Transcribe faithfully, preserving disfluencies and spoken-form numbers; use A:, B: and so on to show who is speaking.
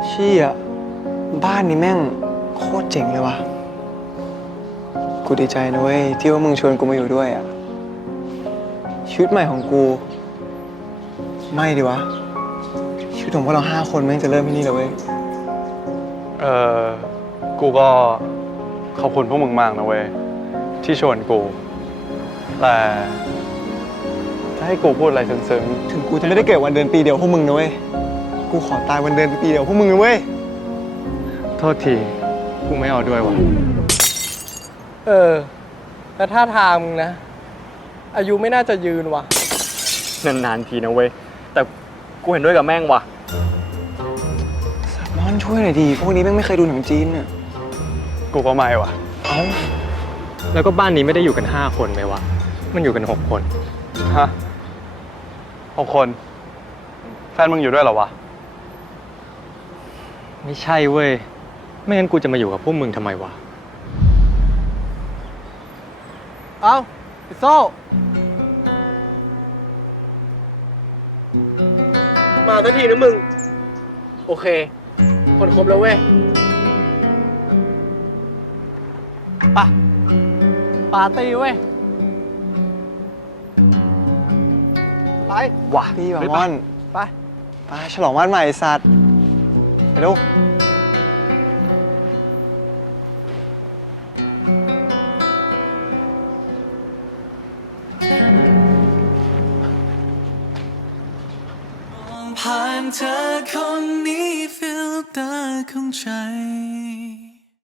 A: เชี่ยบ้านนี้แม่งโคตรเจ๋งเลยวะกูดีใจนะเว้ยที่ว่ามึงชวนกูมาอยู่ด้วยอะชีวิตใหม่ของกู ไม่ดีวะชีวิตของพวกเราห้าคนแม่งจะเริ่มที่นี่เลยเว้ย
B: เออกูก็ขอบคุณพวกมึงมากนะเว้ยที่ชวนกู แต่จะให้กูพูดอะไรซึ้งๆ
A: ถึงกูจะไม่ได้เกิดวันเดือนปีเดียวพวกมึงนะเว้ยกูขอตายวันเดือนปีเดียวพวกมึงนะเว้ย
B: โทษที กูไม่เอาด้วยวะ
C: เออแต่ท่าทางมึงนะ อายุไม่น่าจะยืนว่ะ
D: นานๆทีนะเว้ย แต่กูเห็นด้วยกับแม่งว่ะ
A: สัตว์มอนช่วยหน่อยดีพวกนี้แม่งไม่เคยดูหนังจีนน่ะ
B: กูก็ไม่วะ
A: เอ้า
D: แล้วก็บ้านนี้ไม่ได้อยู่กันห้าคนไหมวะ มันอยู่กันหกคน
B: ฮะหกคน แฟนมึงอยู่ด้วยเหรอวะ
D: ไม่ใช่เว้ย ไม่งั้นกูจะมาอยู่กับพวกมึงทำไมวะ
C: เอ้าพี่โซ่มาสักทีนะมึง โอเค คนครบแล้วเว้ยปะปาร์ตี้เว้ย ไป
A: ว่ะพี่ว่ะมอน
C: ไป
A: ไปฉลองบ้านใหม่ไอ้สัตว์ไปลูก
E: ผ่านเธอคนนี้ฟิลเตอร์ของใจ